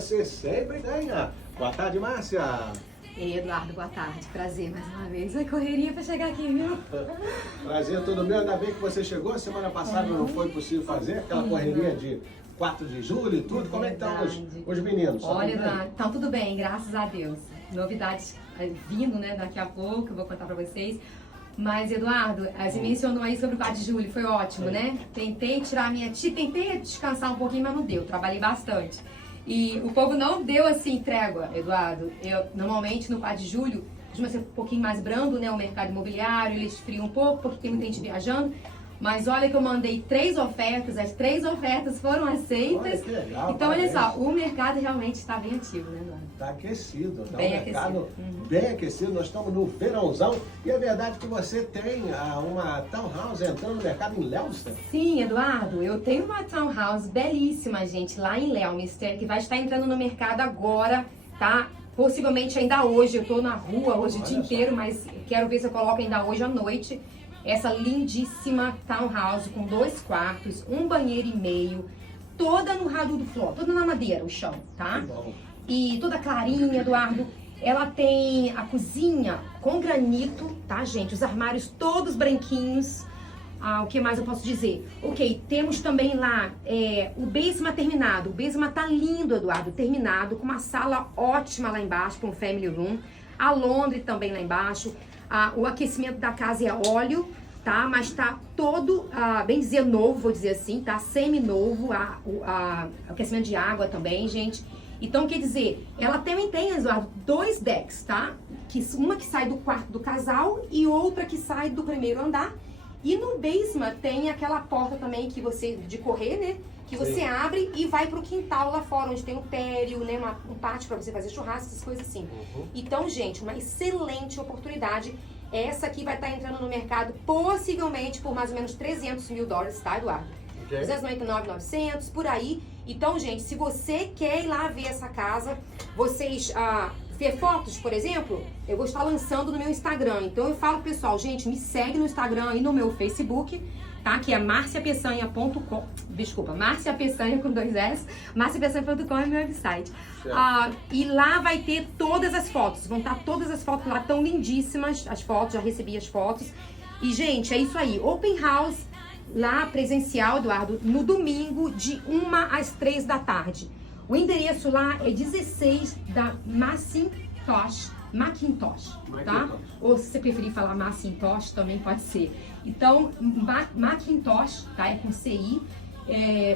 você sempre ganha. Boa tarde, Márcia. Ei, Eduardo, boa tarde. Prazer mais uma vez. A correria pra chegar aqui, viu? Prazer, tudo meu. Ainda bem que você chegou. Semana passada não foi possível fazer aquela correria de 4 de julho e tudo. Como é que estão os meninos? Olha, Eduardo, tá tudo bem, graças a Deus. Novidades vindo, né, daqui a pouco, eu vou contar pra vocês. Mas, Eduardo, você mencionou aí sobre o 4 de julho, foi ótimo, né? Tentei tirar a minha tia, tentei descansar um pouquinho, mas não deu, trabalhei bastante. E o povo não deu, assim, trégua, Eduardo. Normalmente, no 4 de julho, costuma ser um pouquinho mais brando, né, o mercado imobiliário, ele esfria um pouco, porque tem muita gente viajando. Mas olha que eu mandei 3 ofertas, as 3 ofertas foram aceitas. Olha que legal, então, olha parabéns. só, o mercado realmente está bem ativo, né, Eduardo? Está aquecido, está Bem um mercado aquecido. bem aquecido. Nós estamos no verãozão e é verdade que você tem uma townhouse entrando no mercado em Leominster. Sim, Eduardo, eu tenho uma townhouse belíssima, gente, lá em Leominster, que vai estar entrando no mercado agora, tá? Possivelmente ainda hoje, eu tô na rua hoje o dia inteiro, mas quero ver se eu coloco ainda hoje à noite. Essa lindíssima townhouse com 2 quartos, um banheiro e meio, toda no Radudo Flor, toda na madeira, o chão, tá? Que bom. E toda clarinha, Eduardo. Ela tem a cozinha com granito, tá, gente? Os armários todos branquinhos. O que mais eu posso dizer? Ok, temos também lá o basement terminado. O basement tá lindo, Eduardo, terminado, com uma sala ótima lá embaixo, com um family room. A Londres também lá embaixo. O aquecimento da casa é a óleo, tá? Mas tá todo, bem dizer, novo, vou dizer assim, tá? Semi-novo. O aquecimento de água também, gente. Então, quer dizer, ela também tem, Eduardo, 2 decks, tá? Uma que sai do quarto do casal e outra que sai do primeiro andar. E no basement tem aquela porta também que você, de correr, né? Que você abre e vai pro quintal lá fora, onde tem um térreo, né? Um pátio pra você fazer churrasco, essas coisas assim. Então, gente, uma excelente oportunidade. Essa aqui vai estar entrando no mercado possivelmente por mais ou menos $300 mil, tá, Eduardo? 299.900, por aí. Então, gente, se você quer ir lá ver essa casa, vocês ver fotos, por exemplo, eu vou estar lançando no meu Instagram. Então eu falo, pessoal, gente, me segue no Instagram e no meu Facebook, tá? Que é marciapeçanha.com. Desculpa, Márcia Peçanha com 2 S. marciapeçanha.com é meu website. E lá vai ter todas as fotos. Vão estar todas as fotos lá, tão lindíssimas. As fotos, já recebi as fotos. E, gente, é isso aí. Open House lá presencial, Eduardo, no domingo, de 1 às 3 da tarde. O endereço lá é 16 da Macintosh, tá? Ou se você preferir falar Macintosh, também pode ser. Então, Macintosh, tá? É com CI,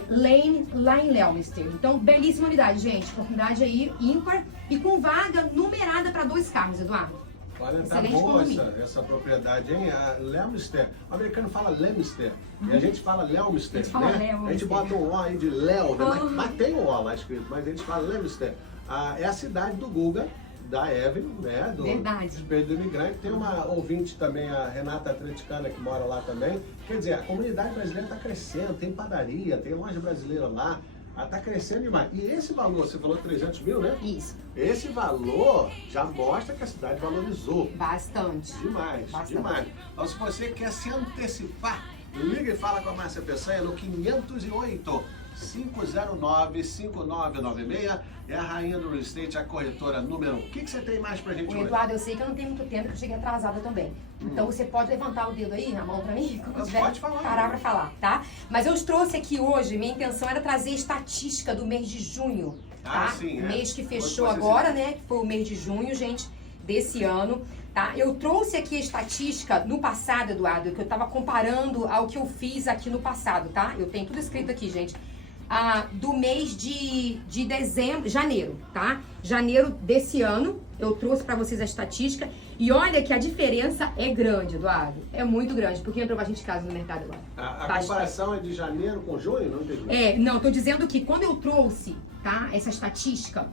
Lane, lá em Leominster. Então, belíssima unidade, gente. Oportunidade aí ímpar e com vaga numerada para 2 carros, Eduardo. Olha, tá Excelente boa condomínio. essa propriedade, hein? A Leominster. O americano fala Leominster. E a gente fala Leominster, A gente fala né? Leominster. A gente bota um O aí de Léo, né? Mas tem um O lá escrito, mas a gente fala Leominster. É a cidade do Guga, da Evelyn, né? Verdade. Espelho do Imigrante. Tem uma ouvinte também, a Renata Atleticana, que mora lá também. Quer dizer, a comunidade brasileira está crescendo, tem padaria, tem loja brasileira lá. Ela está crescendo demais. E esse valor, você falou 300 mil, né? Isso. Esse valor já mostra que a cidade valorizou. Bastante. Demais, demais. Então, se você quer se antecipar, liga e fala com a Márcia Peçanha no 508 509-5996. É a rainha do real estate, a corretora número 1. O que você tem mais pra gente hoje? Eduardo, eu sei que eu não tenho muito tempo, que eu cheguei atrasada também. Então você pode levantar o dedo aí, a mão pra mim, quando eu tiver Pode falar. parar pra falar, tá? Mas eu trouxe aqui hoje, minha intenção era trazer estatística do mês de junho, tá? Sim, Mês que fechou agora, né? Que foi o mês de junho, gente, desse ano. Tá? Eu trouxe aqui a estatística no passado, Eduardo, que eu tava comparando ao que eu fiz aqui no passado, tá? Eu tenho tudo escrito aqui, gente. Do mês de janeiro, tá? Janeiro desse ano, eu trouxe pra vocês a estatística. E olha que a diferença é grande, Eduardo. É muito grande, porque entrou bastante casa no mercado, Eduardo. A comparação é de janeiro com junho? Não entendi. Não, tô dizendo que quando eu trouxe, tá, essa estatística,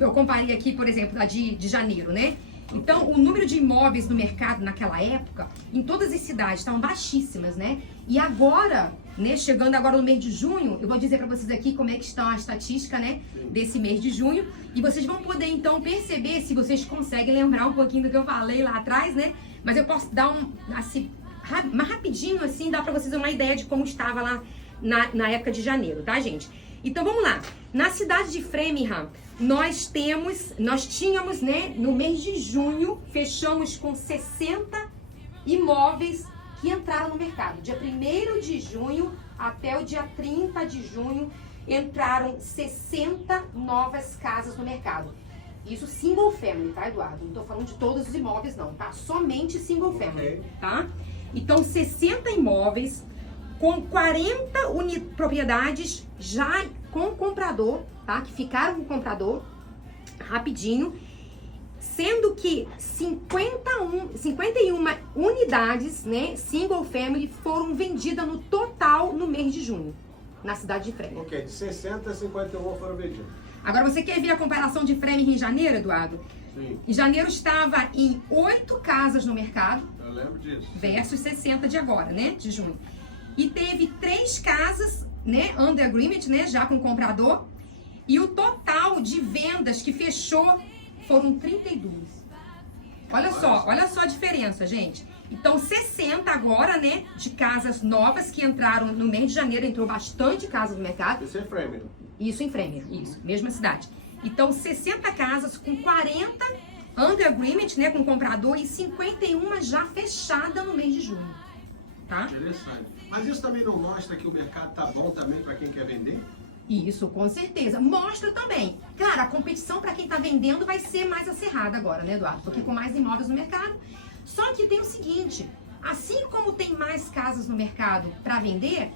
eu comparei aqui, por exemplo, a de janeiro, né? Então, o número de imóveis no mercado naquela época, em todas as cidades, estavam baixíssimas, né? E agora, né, chegando agora no mês de junho, eu vou dizer para vocês aqui como é que está a estatística, né, desse mês de junho. E vocês vão poder, então, perceber, se vocês conseguem lembrar um pouquinho do que eu falei lá atrás, né? Mas eu posso dar assim, mais rapidinho, assim, dá para vocês uma ideia de como estava lá na época de janeiro, tá, gente? Então vamos lá. Na cidade de Framingham, nós tínhamos, né, no mês de junho, fechamos com 60 imóveis que entraram no mercado. Dia 1º de junho até o dia 30 de junho, entraram 60 novas casas no mercado. Isso single family, tá, Eduardo? Não tô falando de todos os imóveis, não, tá? Somente single family, tá? Então, 60 imóveis com 40 propriedades já com comprador, tá? Que ficaram com o comprador rapidinho, sendo que 51 unidades, né, single family, foram vendidas no total no mês de junho, na cidade de Framingham. Ok, de 60 a 51 foram vendidas. Agora, você quer ver a comparação de Framingham em janeiro, Eduardo? Sim. Em janeiro estava em 8 casas no mercado. Eu lembro disso. Versus 60 de agora, né? De junho. E teve 3 casas, né? Under agreement, né? Já com o comprador. E o total de vendas que fechou foram 32. Olha só a diferença, gente. Então, 60 agora, né? De casas novas que entraram no mês de janeiro. Entrou bastante casas no mercado. Isso é Framingham. Isso em Framingham, isso, mesma cidade. Então, 60 casas com 40 under agreement, né, com o comprador, e 51 já fechada no mês de junho, tá? Interessante. Mas isso também não mostra que o mercado tá bom também para quem quer vender? Isso, com certeza. Mostra também. Claro, a competição para quem tá vendendo vai ser mais acirrada agora, né, Eduardo? Porque com mais imóveis no mercado. Só que tem o seguinte, assim como tem mais casas no mercado para vender,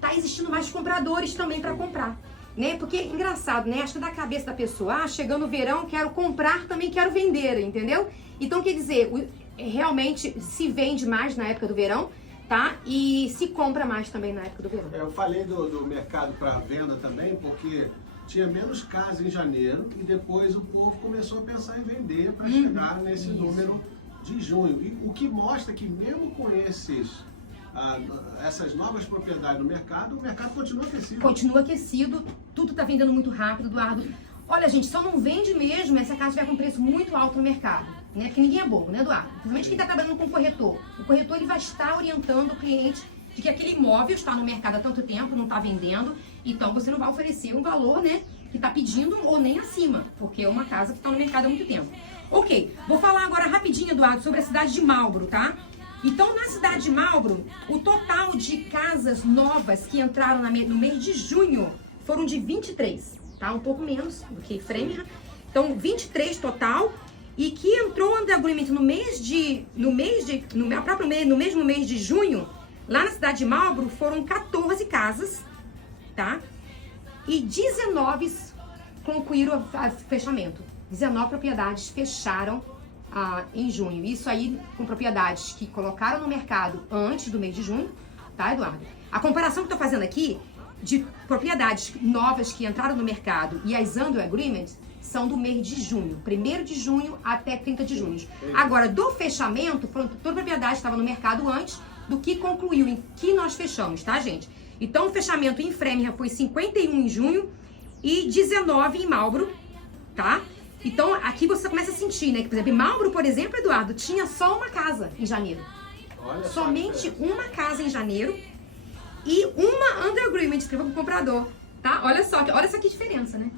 tá existindo mais compradores também para comprar. Né? Porque, engraçado, né? Acho que da cabeça da pessoa, chegando o verão, quero comprar, também quero vender, entendeu? Então, quer dizer, realmente se vende mais na época do verão, tá? E se compra mais também na época do verão. Eu falei do mercado para venda também, porque tinha menos casa em janeiro e depois o povo começou a pensar em vender para chegar nesse número de junho. E o que mostra que mesmo com essas novas propriedades no mercado, o mercado continua aquecido. Continua aquecido, tudo tá vendendo muito rápido, Eduardo. Olha, gente, só não vende mesmo essa casa tiver com preço muito alto no mercado, né? Porque ninguém é bobo, né, Eduardo? Principalmente quem tá trabalhando com o corretor. O corretor, ele vai estar orientando o cliente de que aquele imóvel está no mercado há tanto tempo, não tá vendendo, então você não vai oferecer um valor, né, que tá pedindo ou nem acima, porque é uma casa que tá no mercado há muito tempo. Ok, vou falar agora rapidinho, Eduardo, sobre a cidade de Marlborough, tá? Então, na cidade de Marlborough, o total de casas novas que entraram no mês de junho foram de 23, tá? Um pouco menos do que Framingham. Então, 23 total. E que entrou under agreement no mesmo mês de junho, lá na cidade de Marlborough, foram 14 casas, tá? E 19 concluíram o fechamento. 19 propriedades fecharam em junho. Isso aí com propriedades que colocaram no mercado antes do mês de junho, tá, Eduardo? A comparação que eu tô fazendo aqui de propriedades novas que entraram no mercado e as under agreement são do mês de junho, 1º de junho até 30 de junho. Agora, do fechamento, foram toda propriedade que estava no mercado antes do que concluiu, em que nós fechamos, tá, gente? Então, o fechamento em Framingham foi 51 em junho e 19 em Marlborough, tá? Então, aqui você começa a sentir, né? Que, por exemplo, em Marlborough, por exemplo, Eduardo, tinha só uma casa em janeiro. Olha somente uma casa em janeiro e uma under agreement, escreva com o comprador, tá? Olha só que diferença, né?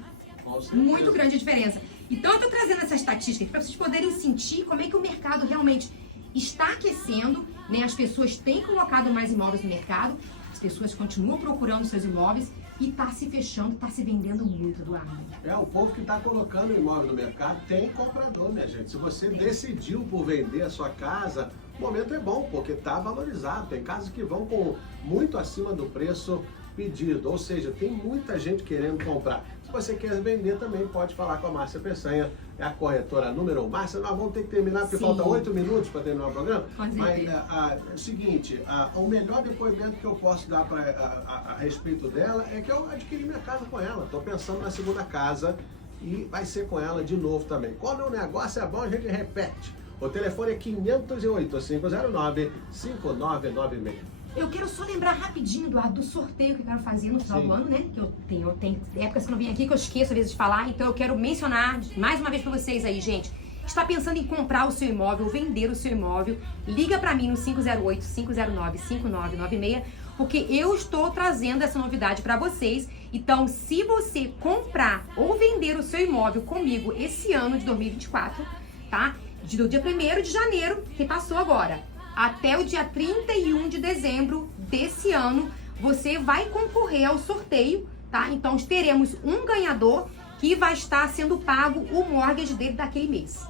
Muito grande a diferença. Então, eu tô trazendo essa estatística para vocês poderem sentir como é que o mercado realmente está aquecendo, né? As pessoas têm colocado mais imóveis no mercado, as pessoas continuam procurando seus imóveis e tá se fechando, tá se vendendo muito, Eduardo. O povo que está colocando imóvel no mercado tem comprador, minha gente. Se você decidiu por vender a sua casa, o momento é bom, porque está valorizado. Tem casas que vão com muito acima do preço pedido, ou seja, tem muita gente querendo comprar. Se você quer vender também, pode falar com a Márcia Peçanha, é a corretora número 1. Márcia, nós vamos ter que terminar, porque faltam 8 minutos para terminar o programa. Mas é o seguinte, o melhor depoimento que eu posso dar a respeito dela é que eu adquiri minha casa com ela. Estou pensando na segunda casa e vai ser com ela de novo também. Quando o negócio é bom, a gente repete. O telefone é 508-509-5996. Eu quero só lembrar rapidinho, Eduardo, do sorteio que eu quero fazer no final do ano, né? Que eu tenho épocas que eu não vim aqui, que eu esqueço às vezes de falar. Então eu quero mencionar mais uma vez pra vocês aí, gente. Está pensando em comprar o seu imóvel, vender o seu imóvel? Liga pra mim no 508-509-5996 porque eu estou trazendo essa novidade para vocês. Então, se você comprar ou vender o seu imóvel comigo esse ano de 2024, tá? Do dia 1º de janeiro, que passou agora, até o dia 31 de dezembro desse ano, você vai concorrer ao sorteio, tá? Então, teremos um ganhador que vai estar sendo pago o mortgage dele daquele mês.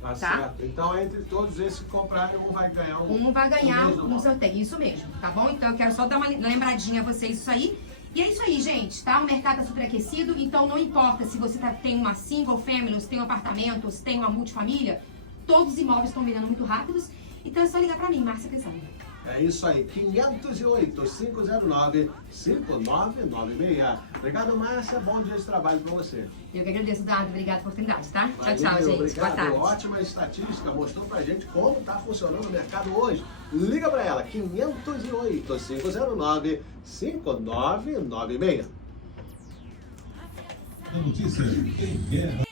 Tá certo. Então, entre todos esses que comprarem, um vai ganhar um vai ganhar um sorteio. Isso mesmo, tá bom? Então, eu quero só dar uma lembradinha a vocês isso aí. E é isso aí, gente, tá? O mercado tá super aquecido, então não importa se você tem uma single family, ou se tem um apartamento, ou se tem uma multifamília, todos os imóveis estão vendendo muito rápidos. Então é só ligar pra mim, Márcia Pesano. É isso aí, 508-509-5996. Obrigado, Márcia. Bom dia de trabalho pra você. Eu que agradeço, Dado. Obrigada pela oportunidade, tá? Valeu, tchau, gente. Obrigado. Boa tarde. Ótima estatística, mostrou pra gente como tá funcionando o mercado hoje. Liga pra ela, 508-509-5996. A notícia em guerra.